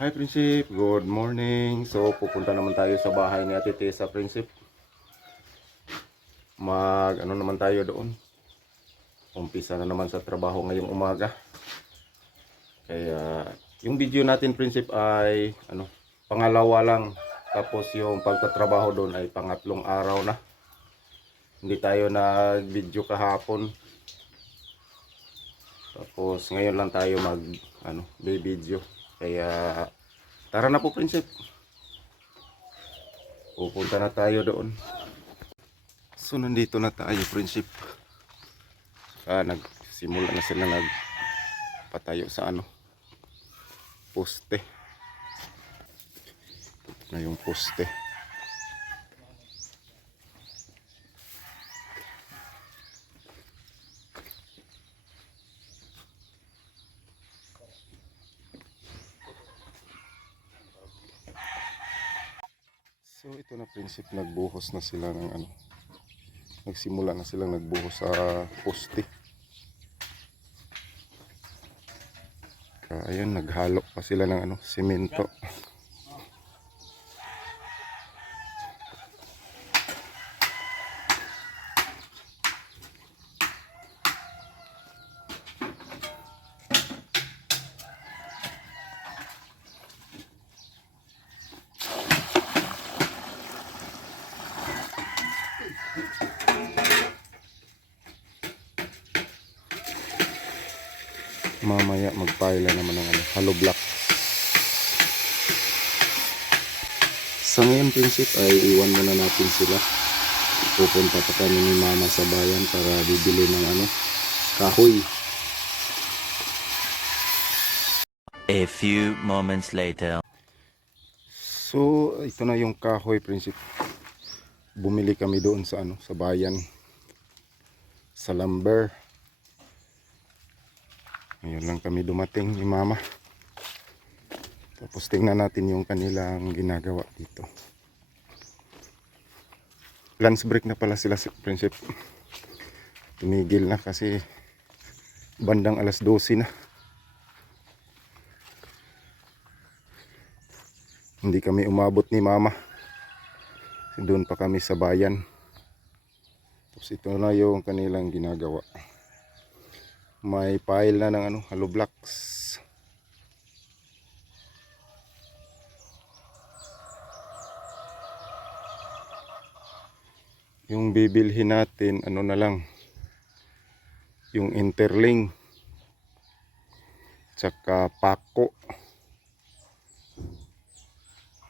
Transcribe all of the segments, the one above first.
Hi Prinsip, good morning. So pupunta naman tayo sa bahay ni Ate Tessa, Prinsip. Ano naman tayo doon. Umpisa na naman sa trabaho ngayong umaga. Kaya yung video natin, Prinsip, ay pangalawa lang. Tapos yung pagtatrabaho doon ay pangatlong araw na. Hindi tayo nag-video kahapon. Tapos ngayon lang tayo video. Kaya tara na po, Prinsip. Pupunta na tayo doon. So nandito na tayo, Prinsip. Nagsimula na sila nagpatayo sa poste. Ito na yung poste. So ito na, Prinsip, nagbuhos na sila ng nagsimula na silang nagbuhos sa poste. Ayan, naghalo pa sila ng simento. Mamaya magpaila naman ng hollow block. Sa ngayon, Prinsip, ay iwan muna natin sila. Pupunta pa kami ni Mama sa bayan para bibili ng kahoy. A few moments later. So ito na yung kahoy, Prinsip. Bumili kami doon sa sa bayan, sa lumber. Ngayon lang kami dumating ni Mama. Tapos tingnan natin yung kanilang ginagawa dito. Lunch break na pala sila, Prinsip. Tumigil na kasi bandang alas 12 na. Hindi kami umabot ni Mama. Doon pa kami sa bayan. Tapos ito na yung kanilang ginagawa. May pile na ng hollow blocks. Yung bibilhin natin na lang, yung interlink tsaka pako.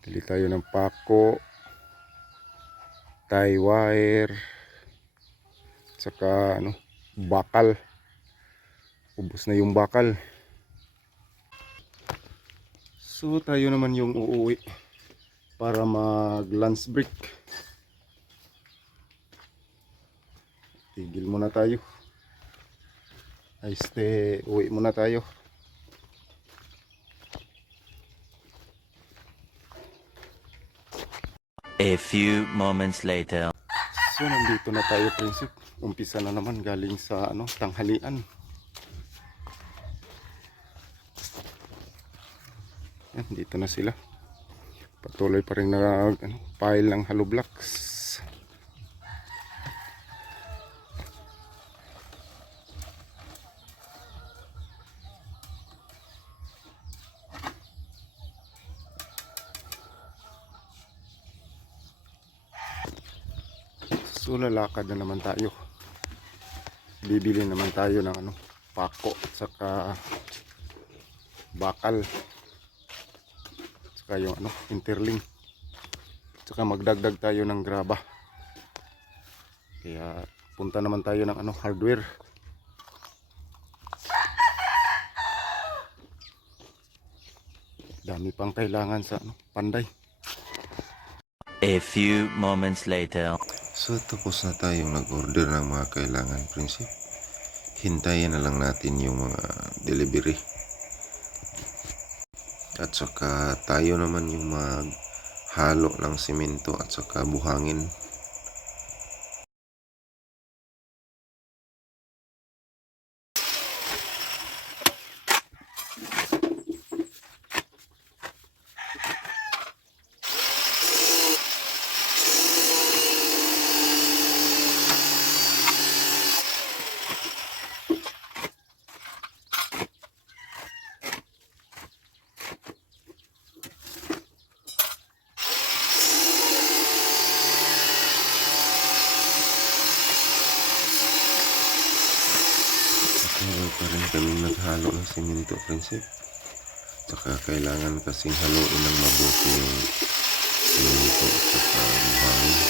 Pili tayo ng pako, tie wire, tsaka bakal. Ubos na yung bakal. So tayo naman yung uuwi para mag lunch break. Tigil muna tayo. Uwi muna tayo. A few moments later. So nandito na tayo, Prinsip. Umpisa na naman galing sa tanghalian. Yan, dito na sila. Patuloy pa rin pile ng hollow blocks. So lalakad na naman tayo. Bibili naman tayo ng pako at saka bakal. Saka yung interlink. Saka magdagdag tayo ng graba. Kaya punta naman tayo ng hardware. Dami pang kailangan sa panday. A few moments later. So tapos na tayong nag-order ng mga kailangan, Prinsip. Hintayin na lang natin yung mga delivery. At saka tayo naman yung maghalo ng simento at saka buhangin. pa rin kaming naghalo ng simento, prinsip. Tsaka kailangan kasing haluin ng mabuti yung simento at saka buhangin.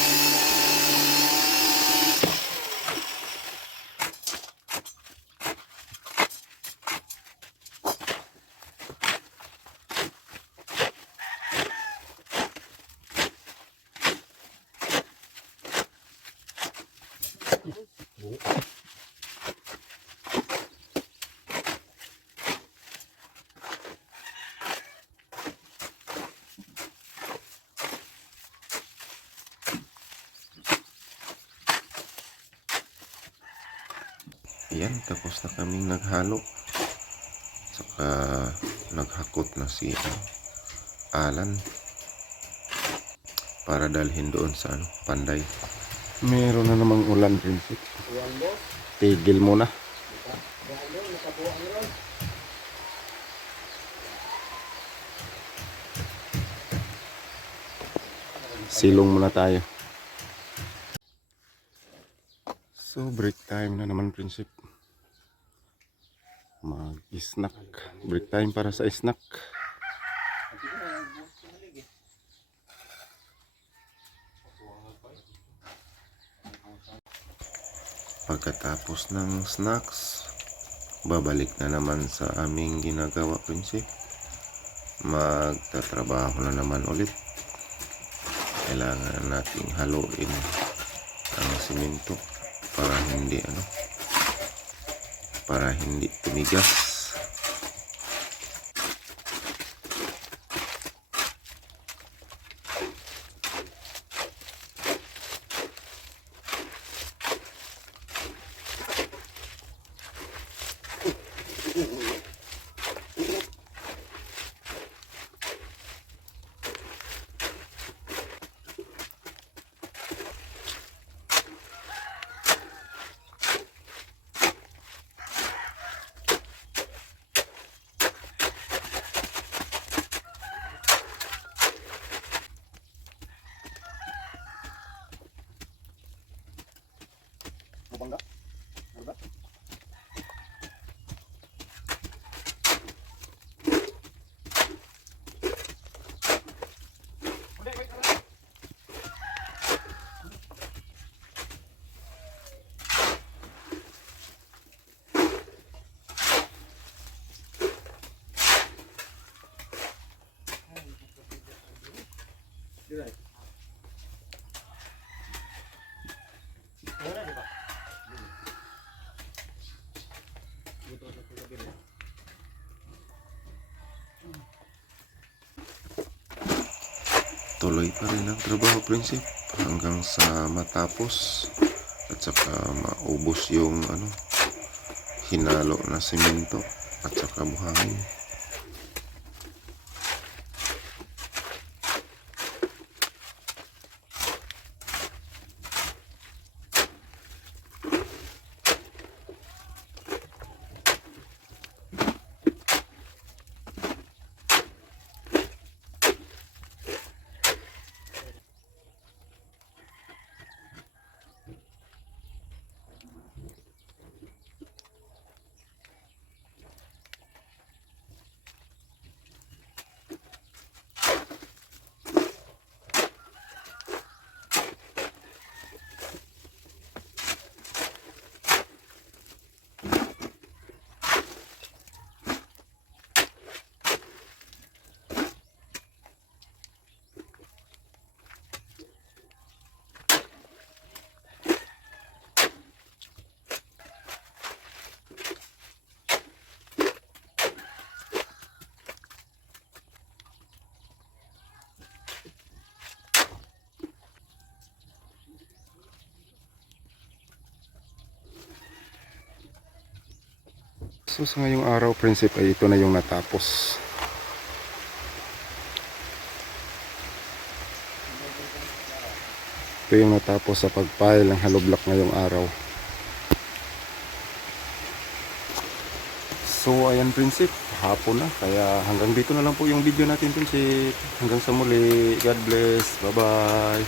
Ayan, tapos na kaming naghalo. Saka naghakot na si Alan para dalhin doon sa Panday. Meron na namang ulan, prinsip. Tigil muna. Silong muna tayo. So break time na naman, prinsip. Mag-snack. Break time para sa snack. Pagkatapos ng snacks, babalik na naman sa aming ginagawa, prinsip. Magtatrabaho na naman ulit. Kailangan nating haluin ang simento para hindi tumigas. Tuloy pa rin ang trabaho, prinsip, hanggang sa matapos at saka maubos yung hinalo na simento at saka buhangin. So sa ngayong araw, prinsip, ay ito na yung natapos. Ito yung natapos sa pagpile ng hollow block ngayong araw. So ayan, prinsip, hapon na, kaya hanggang dito na lang po yung video natin, prinsip. Hanggang sa muli, God bless, bye bye.